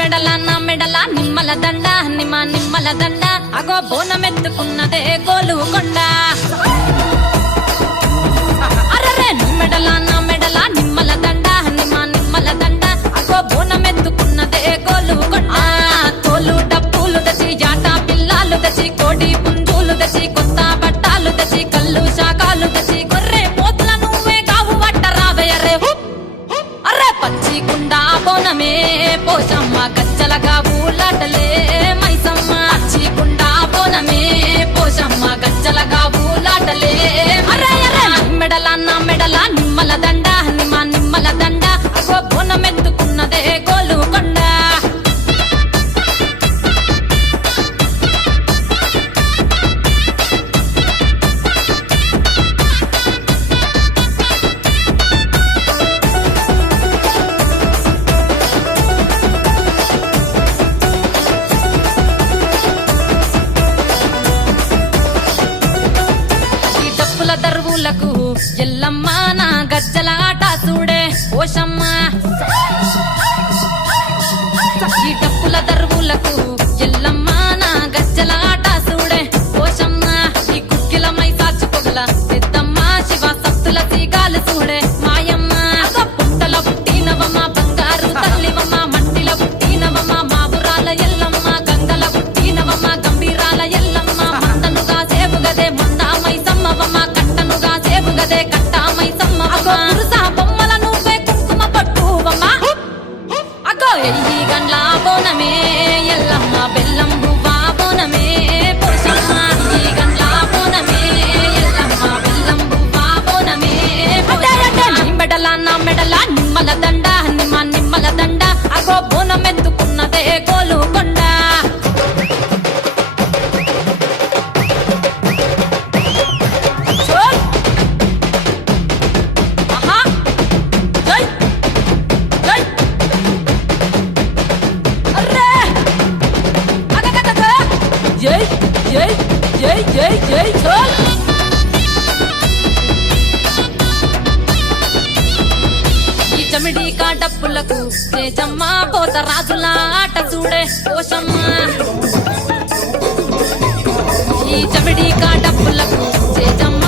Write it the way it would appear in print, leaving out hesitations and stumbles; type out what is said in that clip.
మెడల నిమ్మల దండ నిమ్మల దండ అగో బోనమెత్తుకున్నదే గోలుకొండ అరరే నా మెడల నిమ్మల దండ నిమ్మల దండ అగో బోనమెత్తుకున్నదే గోలుకొండ తోలు డప్పులు తెచ్చి జాట పిల్లాలు తెచ్చి కోడి పుంజులు తెచ్చి కొత్త బట్టాలు తెచ్చి కళ్ళు శాకాలు తెచ్చి గొర్రె పోతుల నువ్వే కావు వట్ట రావయ్యరే అర్రే పచ్చి కుండా బోనమే పోషమ్మ గచ్చలగా ఊలాటలే మైసమ్మ పచ్చి కుండా బోనమే పోషమ్మ గచ్చలగా ఊలాటలే అర్రే నా మెడల నిమ్మల దండ నిమ్మల దండ అగో బోనమెత్తుకున్నదే గోలుకొండ దరువులకు ఎల్లమ్మ నా గజ్జల ఆట చూడే ఓషమ్మ ఈ డప్పుల దరువులకు ఎల్లమ్మ నా గజ్జల ఆట చూడే ఓషమ్మ ఈ కుక్కిల మై సాచుకోగల పెద్దమ్మ శివ సత్తుల తీగాలు చూడే మాయమ్మ పుట్టల పుట్టినవమ్మ బంగారు తల్లివమ్మ మంటిల పుట్టినవమ్మ మాబురాల ఎల్లమ్మ గంగల పుట్టినవమ్మ గంభీరాల ఎల్లమ్మ మందనుగా సేవుగదే మందా మైసమ్మవమ్మ గదే కట్టామై సమ్మ అగో పురుసా బొమ్మల నువ్వే కుంకుమ పట్టువమ్మ అగో ఎయ్యి గండ్ల బోనమే ఎల్లమ్మ బెల్లం బువ్వా బోనమే పురుషమ్మ ఈ గండ్ల బోనమే ఎల్లమ్మ బెల్లం బువ్వా బోనమే నా మెడల నిమ్మల దండ నిమ్మల దండ అగో బోనమెత్తుకున్నదే గోలుకొండ ఈ చమిడి కాడప్పులకు చేజమ్మ పోత రాజుల ఆట చూడే ఓషమ్మ ఈ చమిడి కాడప్పులకు చేజమ్మ